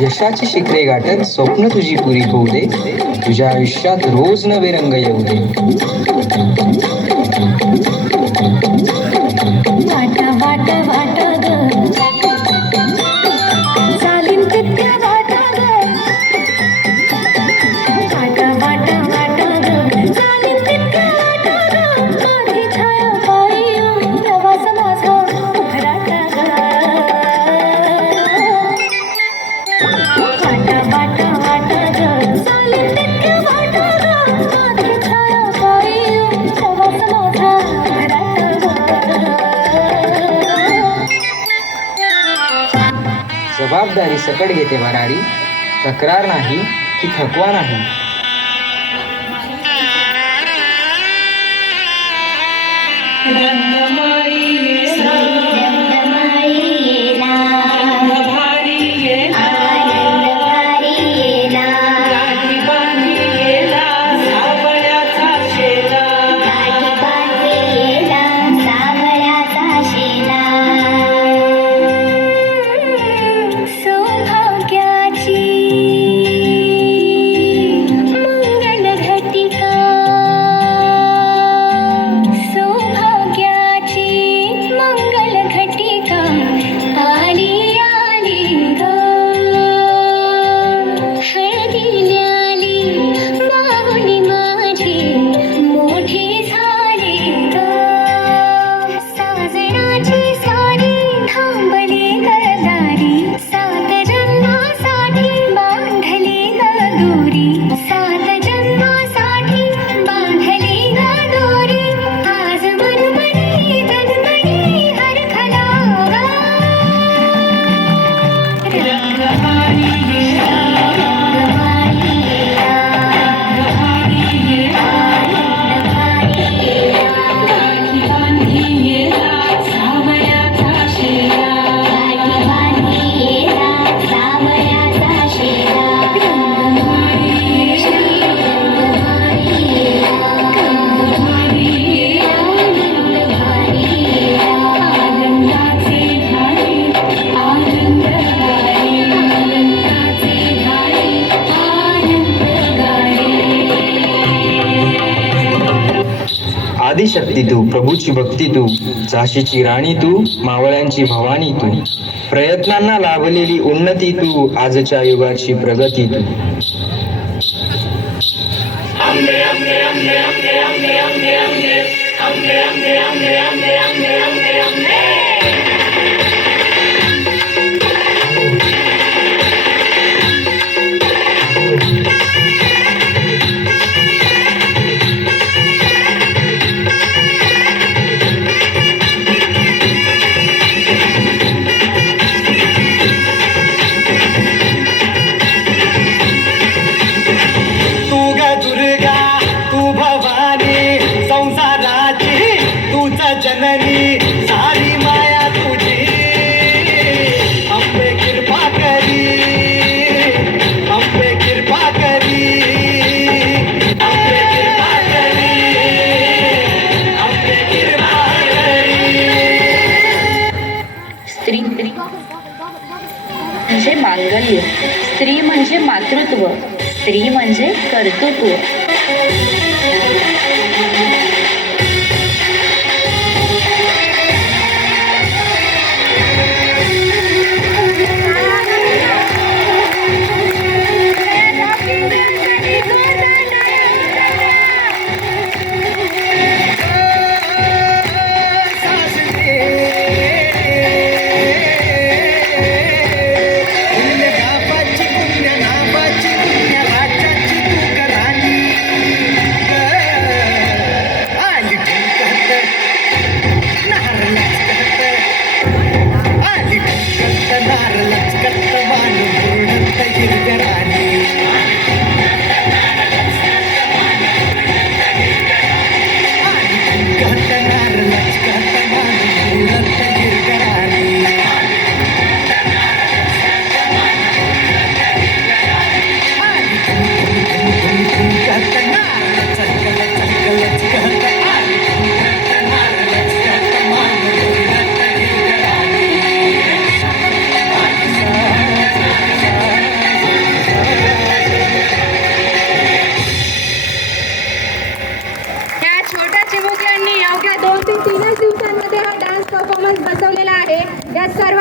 यशाची शिखरे गाठत स्वप्न तुझी पुरी होऊ दे, तुझ्या आयुष्यात रोज नवे रंग येऊ दे. वाटा वाटा वाटा ग चालीन तितक्या वाटा ग, वाटा वाटा वाटा ग चालीन तितक्या वाटा ग, माझी छाया पायी प्रवास माझा उभराटा ग. वाटा वाटा वाटा ग चालीन तितक्या वाटा ग, माझी छाया पायी प्रवास माझा उभराटा ग. जबाबदारी सकट घेते भरारी, तक्रार नाही की थकवा नाही. आदिशक्ती तू, प्रभूची भक्ती तू, झाशीची राणी तू, मावळ्यांची भवानी तू, प्रयत्नांना लाभलेली उन्नती तू, आजच्या युगाची प्रगती तू. म्हणजे मांगल्य, स्त्री म्हणजे मातृत्व, स्त्री म्हणजे कर्तृत्व. परफॉर्मन्स बसवलेला आहे. या सर्वांसाठी